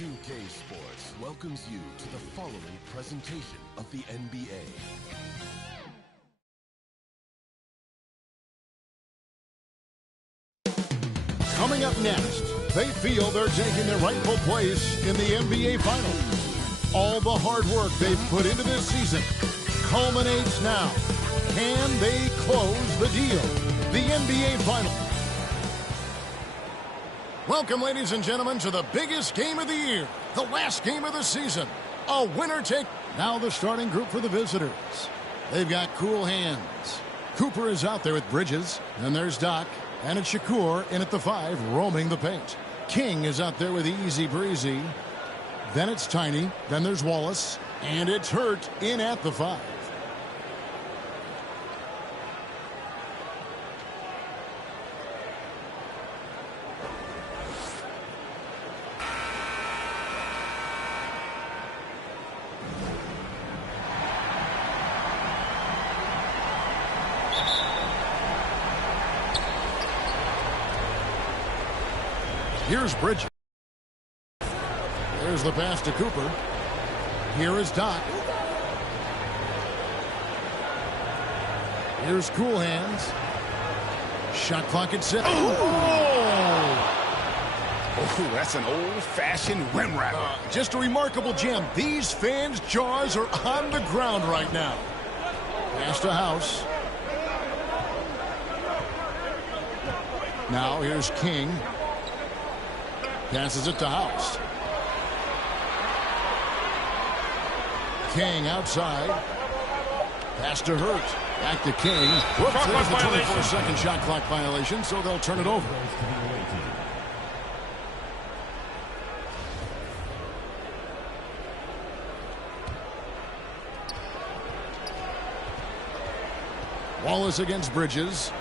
2K Sports welcomes you to the following presentation of the NBA. Coming up next, they feel they're taking their rightful place in the NBA Finals. All the hard work they've put into this season culminates now. Can they close the deal? The NBA Finals. Welcome, ladies and gentlemen, to the biggest game of the year, the last game of the season. A winner take. Now the starting group for the visitors. They've got cool hands. Cooper is out there with Bridges. And there's Doc. And it's Shakur in at the 5, roaming the paint. King is out there with Easy Breezy. Then it's Tiny. Then there's Wallace. And it's Hurt in at the 5. Here's Bridges. There's the pass to Cooper. Here is Doc. Here's Cool Hands. Shot clock at 7. Oh, that's an old-fashioned rim wrapper. Just a remarkable gem. These fans' jaws are on the ground right now. Pass to House. Now here's King. Passes it to House. King outside. Pass to Hurt. Back to King. Whoops, there's the 24-second shot clock violation, so they'll turn it over. Wallace against Bridges.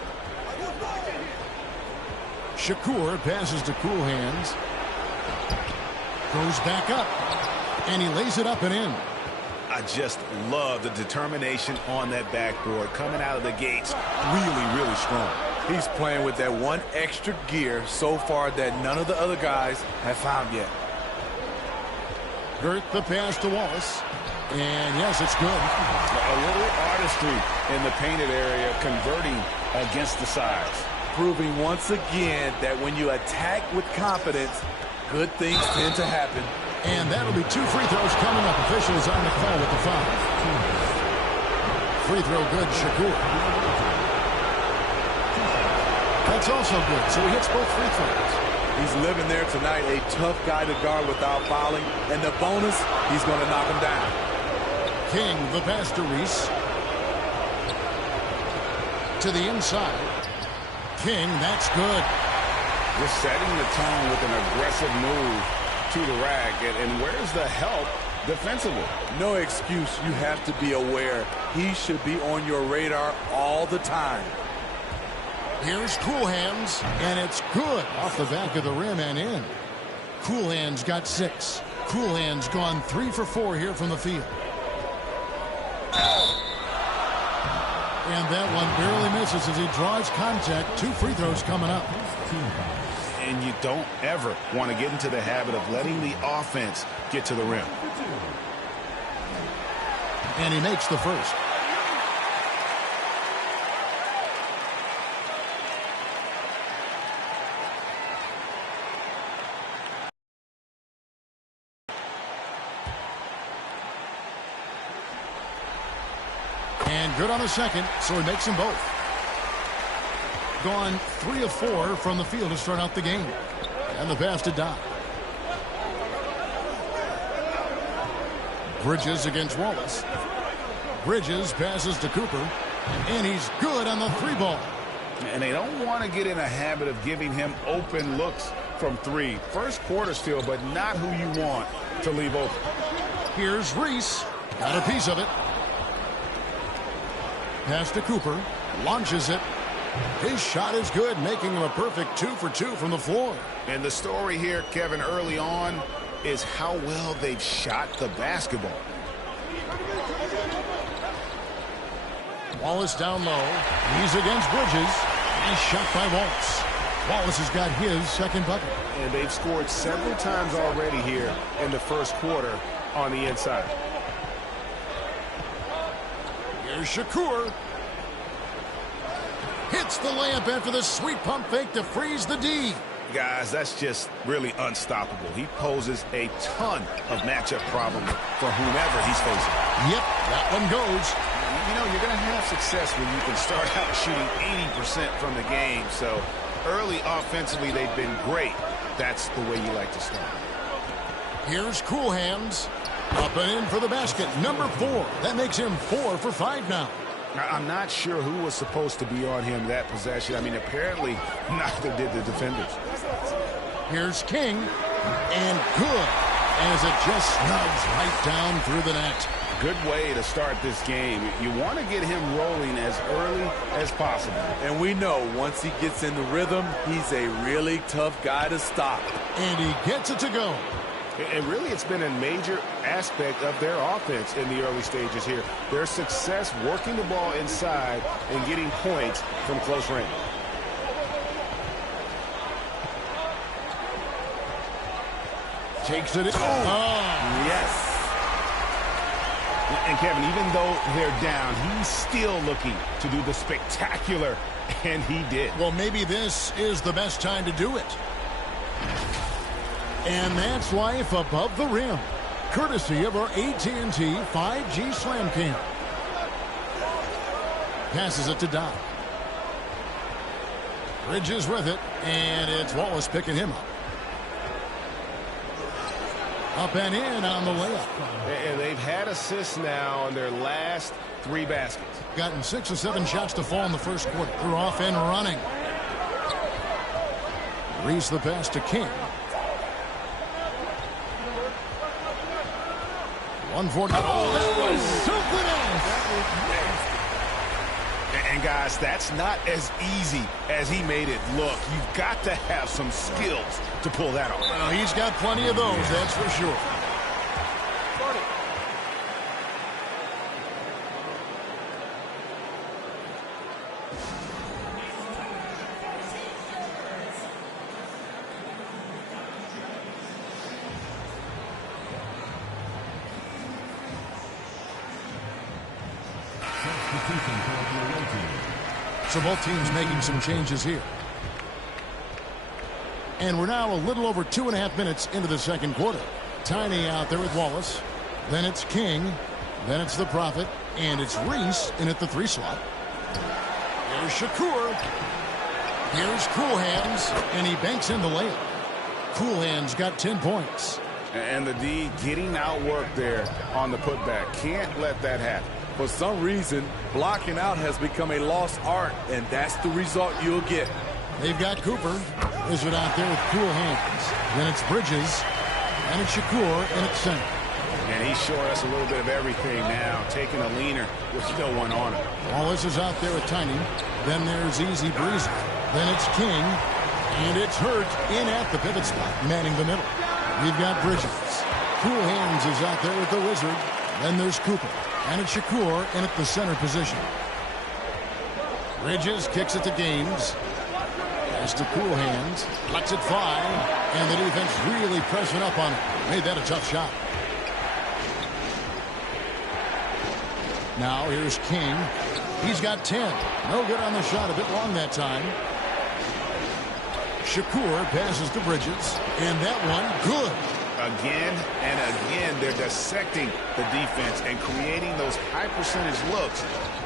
Shakur passes to Cool Hands. Goes back up. And he lays it up and in. I just love the determination on that backboard. Coming out of the gates really strong. He's playing with that one extra gear so far that none of the other guys have found yet. Hurt the pass to Wallace. And yes, it's good. A little artistry in the painted area, converting against the size. Proving once again that when you attack with confidence, good things tend to happen. And that'll be 2 free throws coming up. Officials on the call with the foul. Free throw good, Shakur. That's also good, so he hits both free throws. He's living there tonight, a tough guy to guard without fouling. And the bonus, he's going to knock him down. King, the pass to Reese. To the inside. King, that's good. Just setting the tone with an aggressive move to the rack. And where's the help defensively? No excuse. You have to be aware. He should be on your radar all the time. Here's Cool Hands, and it's good off the back of the rim and in. Cool Hands got 6. Cool Hands gone 3 for 4 here from the field. And that one barely misses as he draws contact. 2 free throws coming up. And you don't ever want to get into the habit of letting the offense get to the rim. And he makes the first. And good on the second, so he makes them both. Gone 3 of 4 from the field to start out the game. And the pass to Doc. Bridges against Wallace. Bridges passes to Cooper. And he's good on the 3 ball. And they don't want to get in a habit of giving him open looks from 3. First quarter still, but not who you want to leave open. Here's Reese. Got a piece of it. Pass to Cooper. Launches it. His shot is good, making him a perfect 2 for 2 from the floor. And the story here, Kevin, early on is how well they've shot the basketball. Wallace down low. He's against Bridges. Nice shot by Wallace. Wallace has got his second bucket. And they've scored several times already here in the first quarter on the inside. Here's Shakur. Hits the layup after the sweet pump fake to freeze the D. Guys, that's just really unstoppable. He poses a ton of matchup problem for whomever he's facing. Yep, that one goes. You know, you're going to have success when you can start out shooting 80% from the game. So early offensively, they've been great. That's the way you like to start. Here's Cool Hands. Up and in for the basket. Number 4. That makes him 4 for 5 now. I'm not sure who was supposed to be on him that possession. I mean, apparently neither did the defenders. Here's King. And good. As it just snugs right down through the net. Good way to start this game. You want to get him rolling as early as possible. And we know once he gets in the rhythm, he's a really tough guy to stop. And he gets it to go. And really, it's been a major aspect of their offense in the early stages here. Their success working the ball inside and getting points from close range. Takes it in. Oh, yes. And Kevin, even though they're down, he's still looking to do the spectacular, and he did. Well, maybe this is the best time to do it. And that's life above the rim, courtesy of our AT&T 5G Slam Cam. Passes it to Doc. Bridges with it, and it's Wallace picking him up. Up and in on the layup. And they've had assists now on their last 3 baskets. Gotten 6 or 7 shots to fall in the first quarter. They're off and running. Reese the pass to King. 140. Oh, that was something else. And guys, that's not as easy as he made it look. You've got to have some skills to pull that off. Well, he's got plenty of those, that's for sure. So both teams making some changes here. And we're now a little over 2.5 minutes into the second quarter. Tiny out there with Wallace. Then it's King. Then it's the Prophet. And it's Reese in at the 3 slot. Here's Shakur. Here's Cool Hands. And he banks in the layup. Cool Hands got 10 points. And the D getting outworked there on the putback. Can't let that happen. For some reason, blocking out has become a lost art, and that's the result you'll get. They've got Cooper. Is it out there with Cool Hands. Then it's Bridges. And it's Shakur, and it's center. And he's showing us a little bit of everything now, taking a leaner with no one on him. Wallace is out there with Tiny. Then there's Easy Breezy. Then it's King. And it's Hurt in at the pivot spot, manning the middle. We've got Bridges. Cool Hands is out there with the Wizard. Then there's Cooper. And it's Shakur in at the center position. Bridges kicks it to Gaines. Pass to Cool Hands. Lets it fly. And the defense really pressing up on it. Made that a tough shot. Now here's King. He's got 10. No good on the shot. A bit long that time. Shakur passes to Bridges. And that one, good. Again and again, they're dissecting the defense and creating those high percentage looks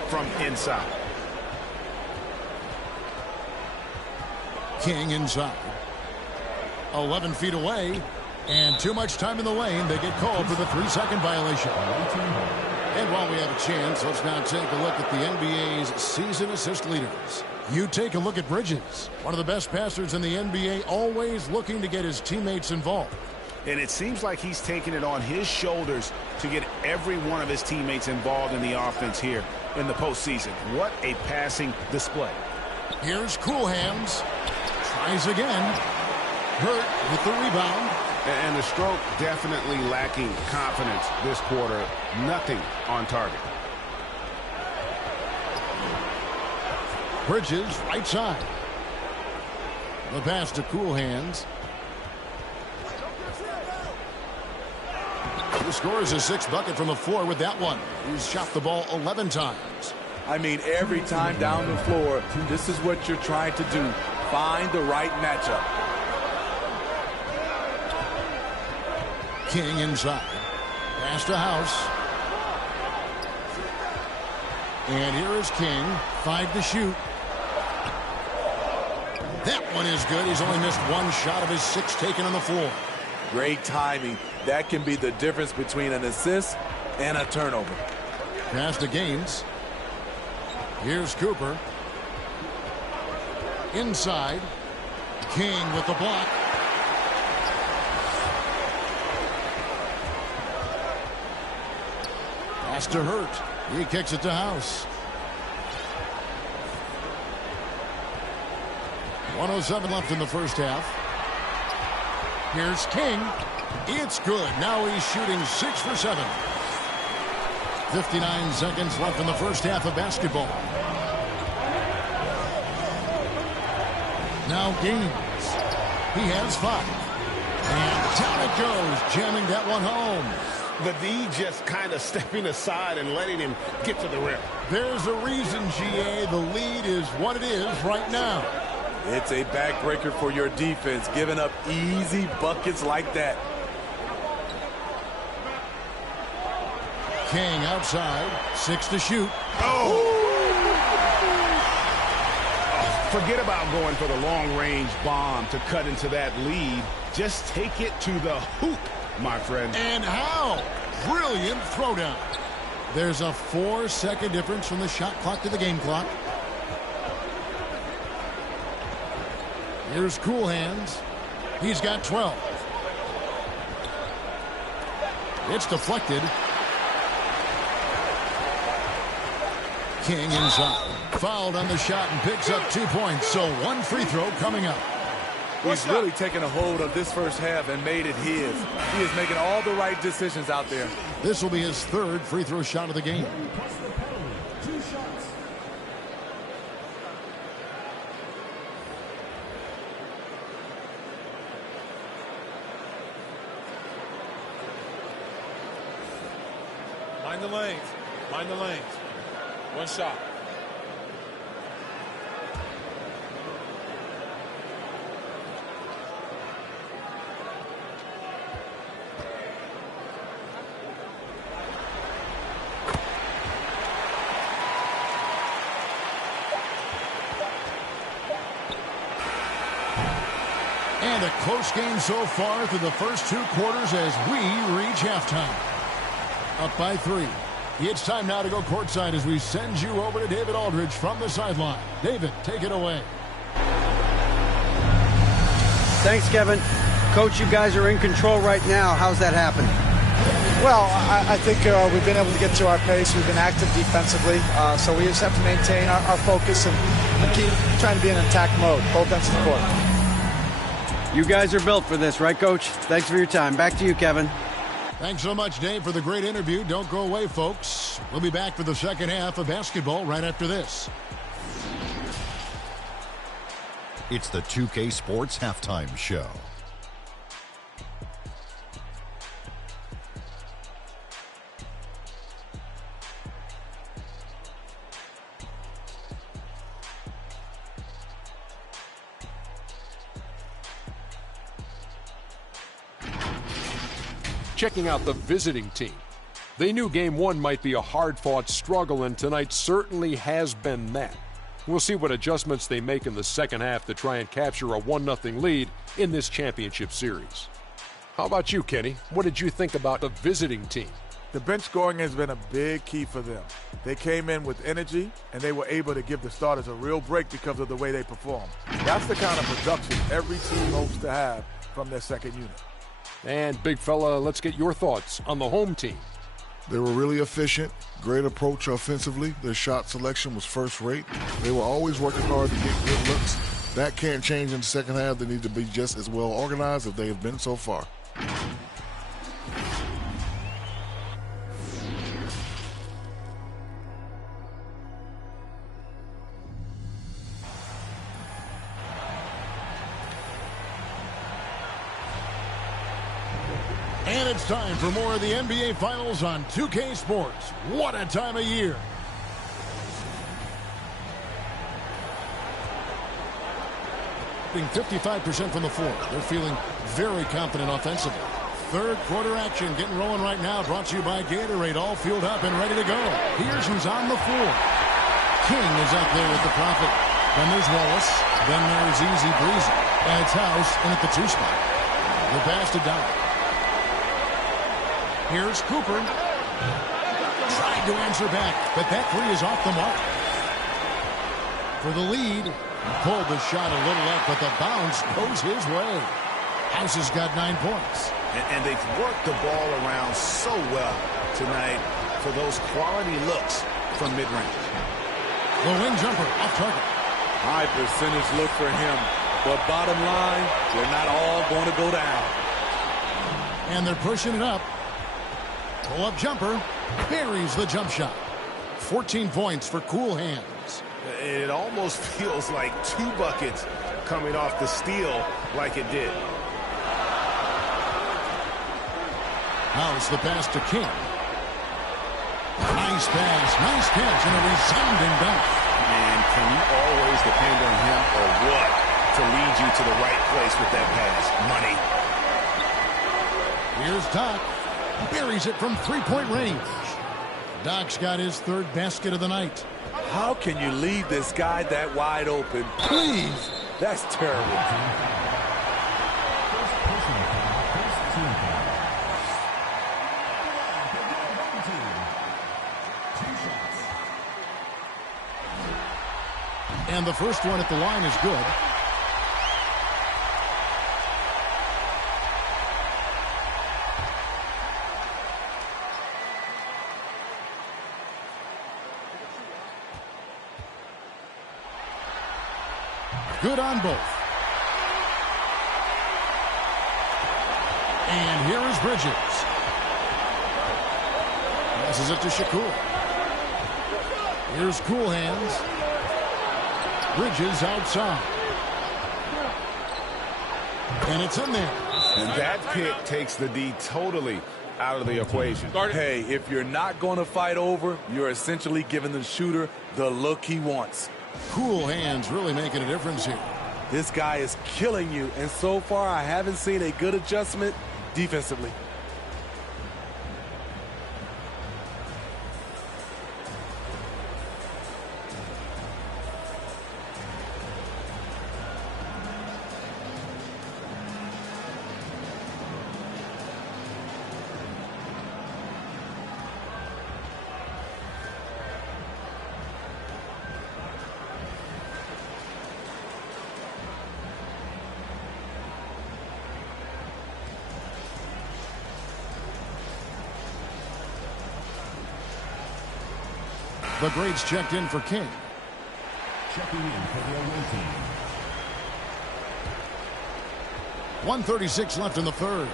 from inside. King inside. 11 feet away. And too much time in the lane. They get called for the 3-second violation. And while we have a chance, let's now take a look at the NBA's season assist leaders. You take a look at Bridges. One of the best passers in the NBA, always looking to get his teammates involved. And it seems like he's taking it on his shoulders to get every one of his teammates involved in the offense here in the postseason. What a passing display. Here's Cool Hands. Tries again. Hurt with the rebound. And the stroke definitely lacking confidence this quarter. Nothing on target. Bridges right side. The pass to Cool Hands. He scores his 6th bucket from the floor with that one. He's shot the ball 11 times. I mean, every time down the floor, this is what you're trying to do. Find the right matchup. King inside. Pass to House. And here is King. 5 to shoot. That one is good. He's only missed 1 shot of his 6 taken on the floor. Great timing. That can be the difference between an assist and a turnover. Pass to Gaines. Here's Cooper. Inside. King with the block. Pass to Hurt. He kicks it to House. 1:07 left in the first half. Here's King. It's good. Now he's shooting 6 for 7. 59 seconds left in the first half of basketball. Now Gaines. He has 5. And down it goes, jamming that one home. The D just kind of stepping aside and letting him get to the rim. There's a reason, GA. The lead is what it is right now. It's a backbreaker for your defense, giving up easy buckets like that. King outside, 6 to shoot. Forget about going for the long-range bomb to cut into that lead. Just take it to the hoop, my friend. And how? Brilliant throwdown. There's a 4-second difference from the shot clock to the game clock. Here's Cool Hands. He's got 12. It's deflected. King inside. Fouled on the shot and picks up 2 points. So 1 free throw coming up. He's really taken a hold of this first half and made it his. He is making all the right decisions out there. This will be his 3rd free throw shot of the game. Mind the lanes. Mind the lanes. 1 shot. And a close game so far through the first 2 quarters as we reach halftime. Up by 3. It's time now to go courtside as we send you over to David Aldridge from the sideline. David, take it away. Thanks, Kevin. Coach, you guys are in control right now. How's that happen? Well, I think we've been able to get to our pace. We've been active defensively, so we just have to maintain our focus and keep trying to be in attack mode, both ends of the court. You guys are built for this, right, Coach? Thanks for your time. Back to you, Kevin. Thanks so much, Dave, for the great interview. Don't go away, folks. We'll be back for the second half of basketball right after this. It's the 2K Sports Halftime Show. Checking out the visiting team. They knew Game 1 might be a hard-fought struggle, and tonight certainly has been that. We'll see what adjustments they make in the second half to try and capture a 1-0 lead in this championship series. How about you, Kenny? What did you think about the visiting team? The bench scoring has been a big key for them. They came in with energy, and they were able to give the starters a real break because of the way they performed. That's the kind of production every team hopes to have from their second unit. And, big fella, let's get your thoughts on the home team. They were really efficient, great approach offensively. Their shot selection was first rate. They were always working hard to get good looks. That can't change in the second half. They need to be just as well organized as they have been so far. it's time for more of the NBA Finals on 2K Sports. What a time of year. Being 55% from the floor. They're feeling very confident offensively. Third quarter action getting rolling right now. Brought to you by Gatorade. All fueled up and ready to go. Here's who's on the floor. King is up there with the Prophet. Then there's Wallace. Then there's Easy Breezy. And it's House in at the 2 spot. The pass to Down. Here's Cooper. Tried to answer back, but that three is off the mark. For the lead. Pulled the shot a little up, but the bounce goes his way. House has got 9 points. And they've worked the ball around so well tonight for those quality looks from mid-range. The wing jumper off target. High percentage look for him. But bottom line, they're not all going to go down. And they're pushing it up. Pull-up jumper. Buries the jump shot. 14 points for Cool Hands. It almost feels like 2 buckets coming off the steal like it did. House the pass to King. Nice pass, nice catch, and a resounding dunk. And can you always depend on him or what to lead you to the right place with that pass? Money. Here's Doc. Buries it from 3-point range. Doc's got his 3rd basket of the night. How can you leave this guy that wide open? Please. That's terrible. And the first one at the line is good. Good on both. And here is Bridges. Passes it to Shakur. Here's Cool Hands. Bridges outside. And it's in there. And that pick takes the D totally out of the equation. Hey, if you're not going to fight over, you're essentially giving the shooter the look he wants. Cool Hands really making a difference here. This guy is killing you, and so far I haven't seen a good adjustment defensively. The grades checked in for King. Checking in for the away team. 1:36 left in the 3rd.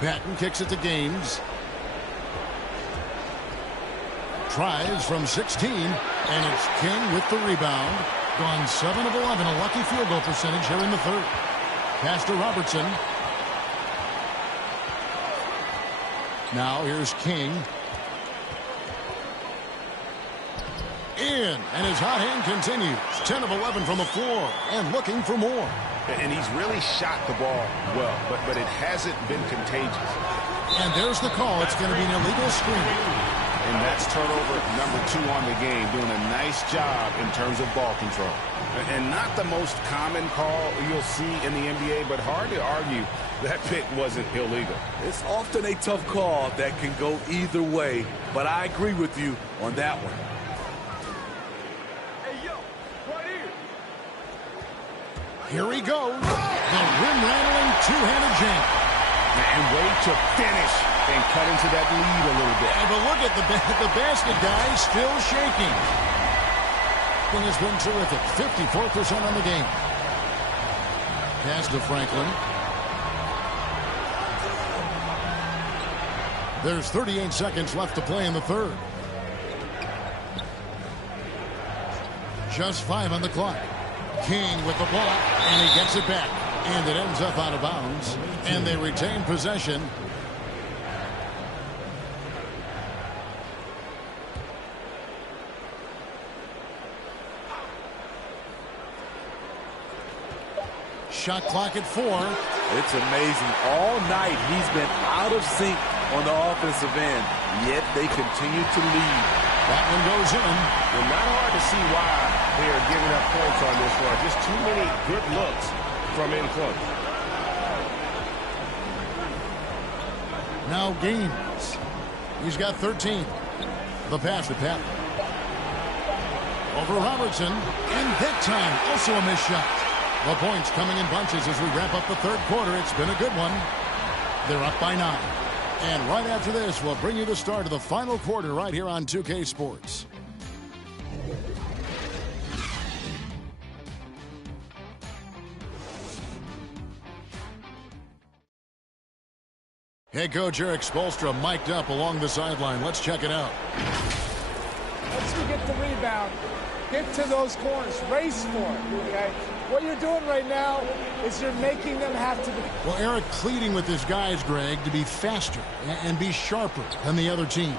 Patton kicks it to Gaines. Tries from 16, and it's King with the rebound. Gone 7 of 11, a lucky field goal percentage here in the 3rd. Pass to Robertson. Now here's King. In, and his hot hand continues. 10 of 11 from the floor, and looking for more. And he's really shot the ball well, but it hasn't been contagious. And there's the call. It's going to be an illegal screen. And that's turnover number 2 on the game, doing a nice job in terms of ball control. And not the most common call you'll see in the NBA, but hard to argue that pick wasn't illegal. It's often a tough call that can go either way, but I agree with you on that one. Here he goes. The rim-rattling two-handed jam. And way to finish and cut into that lead a little bit. But look at the basket guy still shaking. Thing has been terrific. 54% on the game. Pass to Franklin. There's 38 seconds left to play in the 3rd. Just 5 on the clock. King with the ball, and he gets it back. And it ends up out of bounds. And they retain possession. Shot clock at 4. It's amazing. All night he's been out of sync on the offensive end, yet they continue to lead. That one goes in. Well, not hard to see why they are giving up points on this one. Just too many good looks from in close. Now Gaines. He's got 13. The pass to Pat. Over Robertson. And that time, also a missed shot. The points coming in bunches as we wrap up the third quarter. It's been a good one. They're up by 9. And right after this, we'll bring you the start of the final quarter right here on 2K Sports. Head coach Eric Spoelstra mic'd up along the sideline. Let's check it out. Once you get the rebound, get to those corners, race for it, okay? What you're doing right now is you're making them have to be. Well, Eric pleading with his guys, Greg, to be faster and be sharper than the other team.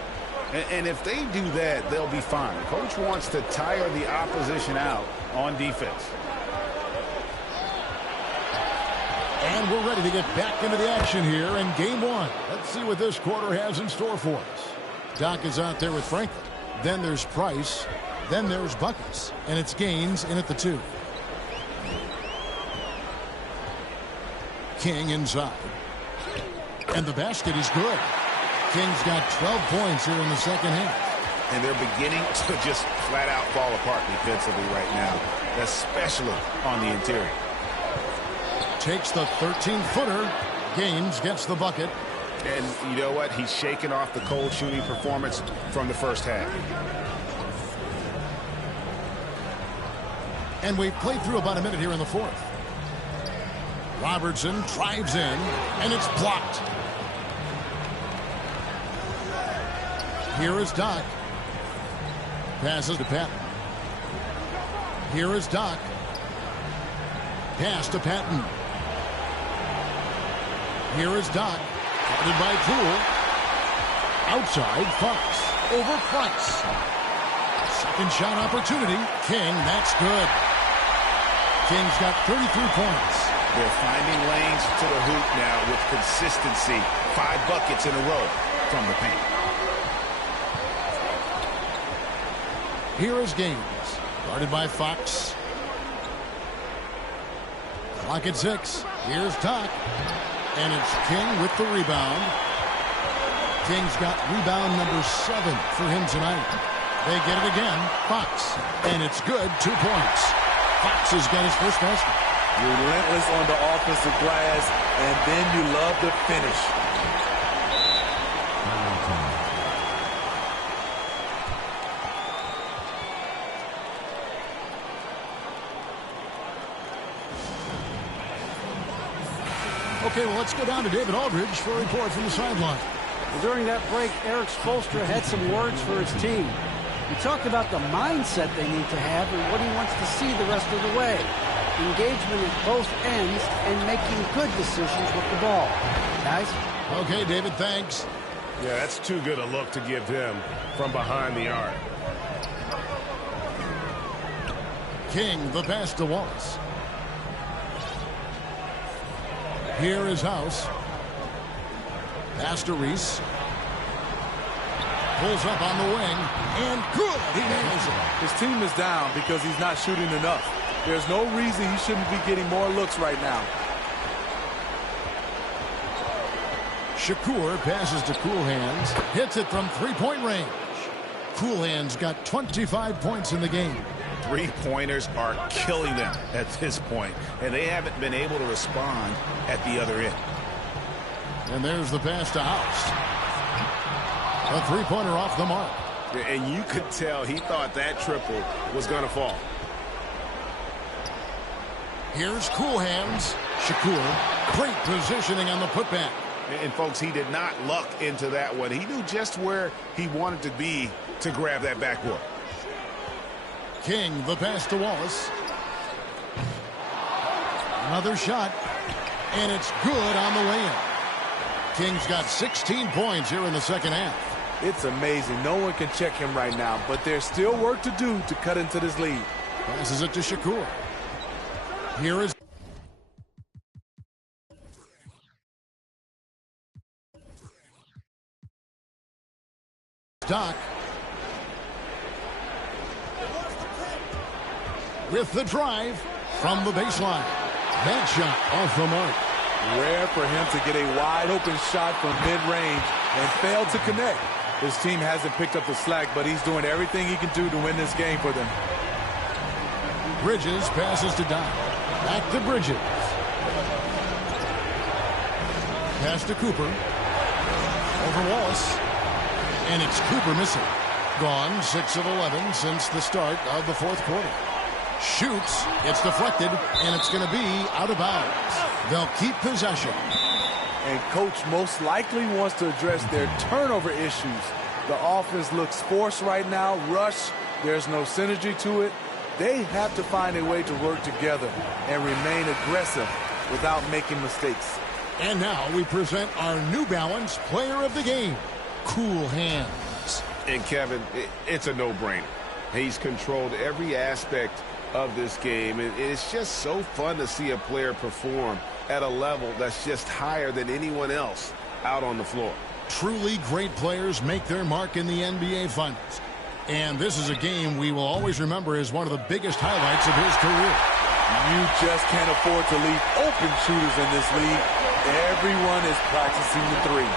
And if they do that, they'll be fine. Coach wants to tire the opposition out on defense. And we're ready to get back into the action here in game 1. Let's see what this quarter has in store for us. Doc is out there with Franklin. Then there's Price. Then there's Buckets. And it's Gaines in at the 2. King inside. And the basket is good. King's got 12 points here in the second half. And they're beginning to just flat out fall apart defensively right now, especially on the interior. Takes the 13-footer. Gaines gets the bucket. And you know what? He's shaking off the cold shooting performance from the first half. And we've played through about a minute here in the fourth. Robertson drives in, and it's blocked. Here is Doc. Passes to Patton. Here is Doc. Pass to Patton. Here is Doc. Guarded by Poole. Outside, Fox. Over Price. Second shot opportunity. King, that's good. King's got 33 points. They're finding lanes to the hoop now with consistency. 5 buckets in a row from the paint. Here is Gaines. Guarded by Fox. Clock at 6. Here's Doc. And it's King with the rebound. King's got rebound number 7 for him tonight. They get it again. Fox. And it's good. 2 points. Fox has got his first basket. Relentless on the offensive glass, and then you love the finish. Okay, well, let's go down to David Aldridge for a report from the sideline. Well, during that break, Eric Spoelstra had some words for his team. He talked about the mindset they need to have and what he wants to see the rest of the way. Engagement at both ends and making good decisions with the ball. Guys? Okay, David, thanks. Yeah, that's too good a look to give him from behind the arc. King, the pass to Wallace. Here is House. Pass to Reese. Pulls up on the wing. And good. He nails it. His team is down because he's not shooting enough. There's no reason he shouldn't be getting more looks right now. Shakur passes to Cool Hands. Hits it from three-point range. Cool Hands got 25 points in the game. Three-pointers are killing them at this point, and they haven't been able to respond at the other end. And there's the pass to House. A three-pointer off the mark. And you could tell he thought that triple was going to fall. Here's Cool Hands. Shakur, great positioning on the putback. And, folks, he did not luck into that one. He knew just where he wanted to be to grab that backboard. King, the pass to Wallace. Another shot. And it's good on the way in. King's got 16 points here in the second half. It's amazing. No one can check him right now, but there's still work to do to cut into this lead. Passes it to Shakur. Here is Doc. With the drive from the baseline. That shot off the mark. Rare for him to get a wide-open shot from mid-range and fail to connect. His team hasn't picked up the slack, but he's doing everything he can do to win this game for them. Bridges passes to Doc. Back to Bridges. Pass to Cooper. Over Wallace. And it's Cooper missing. Gone 6 of 11 since the start of the fourth quarter. Shoots. It's deflected, and it's going to be out of bounds. They'll keep possession. And coach most likely wants to address their turnover issues. The offense looks forced right now. Rush. There's no synergy to it. They have to find a way to work together and remain aggressive without making mistakes. And now we present our New Balance player of the game, Cool Hands. And Kevin, it's a no-brainer. He's controlled every aspect of this game, and it's just so fun to see a player perform at a level that's just higher than anyone else out on the floor. Truly great players make their mark in the NBA Finals. And this is a game we will always remember as one of the biggest highlights of his career. You just can't afford to leave open shooters in this league. Everyone is practicing the three.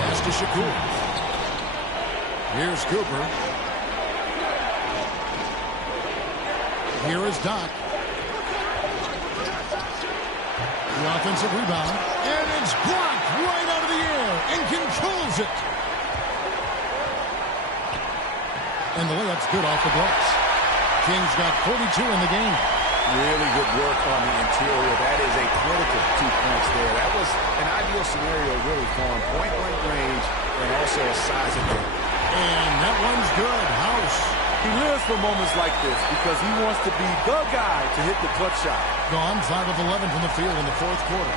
Pass to Shakur. Here's Cooper. Here is Doc. The offensive rebound. And it's blocked right out of the air and controls it. And the layup's good off the glass. King's got 42 in the game. Really good work on the interior. That is a critical 2 points there. That was an ideal scenario really for him. Point-blank range and also a size advantage. And that one's good. House. He lives for moments like this because he wants to be the guy to hit the clutch shot. Gone 5 of 11 from the field in the fourth quarter.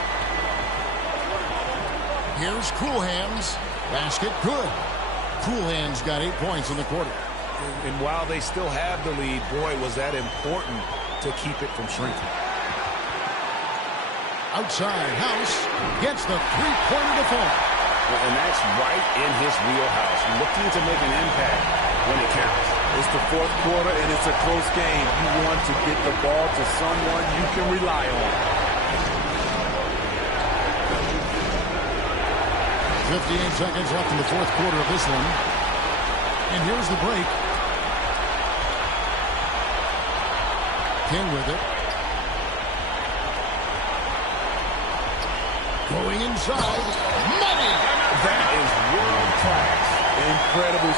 Here's Cool Hands. Basket good. Cool Hands got 8 points in the quarter. And while they still have the lead, boy, was that important to keep it from shrinking. Outside, House gets the three-pointer to fall. And that's right in his wheelhouse, looking to make an impact when it counts. It's the fourth quarter, and it's a close game. You want to get the ball to someone you can rely on. 58 seconds left in the fourth quarter of this one. And here's the break. King with it. Going inside. Money! That is world class. Incredible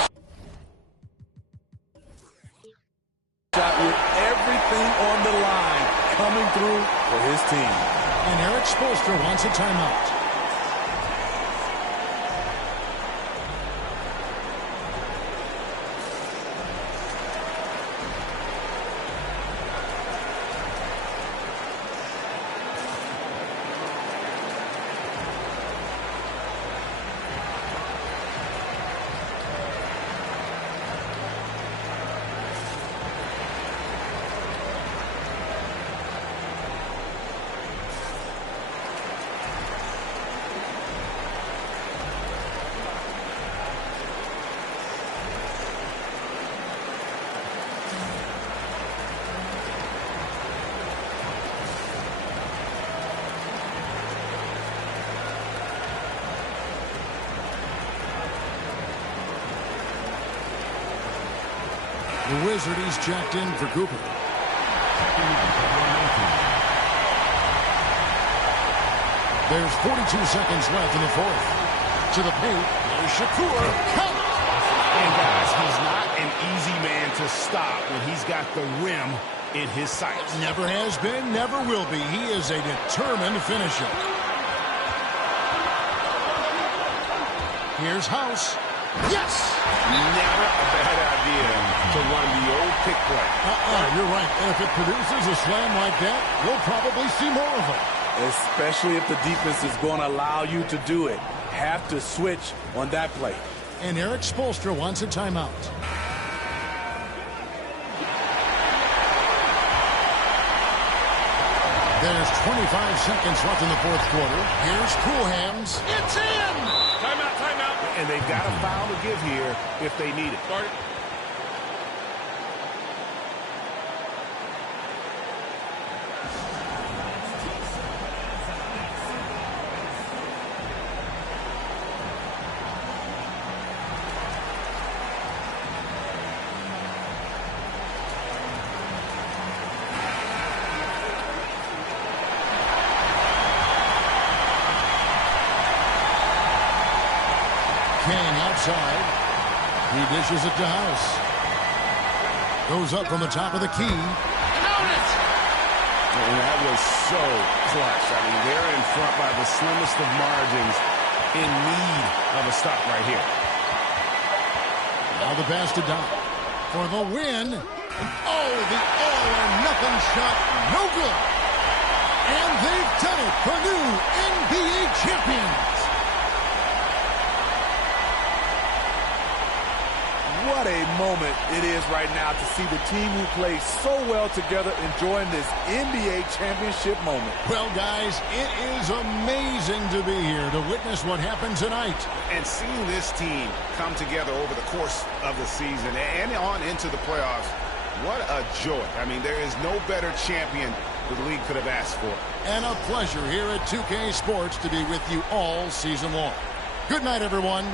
shot with everything on the line coming through for his team. And Eric Spoelstra wants a timeout. The Wizard, he's checked in for Cooper. There's 42 seconds left in the fourth. To the paint, there's Shakur. Count! And guys, he's not an easy man to stop when he's got the rim in his sights. Never has been, never will be. He is a determined finisher. Here's House. Yes! Never a bad idea to run the old pick play. You're right. And if it produces a slam like that, we'll probably see more of them. Especially if the defense is going to allow you to do it. Have to switch on that play. And Eric Spoelstra wants a timeout. There's 25 seconds left in the fourth quarter. Here's Cool Hands. It's in! Timeout, timeout. And they've got a foul to give here if they need it. Start it. King outside. He dishes it to House. Goes up from the top of the key. Count it! And that was so clutch. I mean, they're in front by the slimmest of margins, in need of a stop right here. Now the pass to Doc for the win. Oh, the all-or-nothing shot, no good. And they've done it for new NBA champions. What a moment it is right now to see the team who plays so well together enjoying this NBA championship moment. Well, guys, it is amazing to be here to witness what happened tonight. And seeing this team come together over the course of the season and on into the playoffs, what a joy. I mean, there is no better champion the league could have asked for. And a pleasure here at 2K Sports to be with you all season long. Good night, everyone.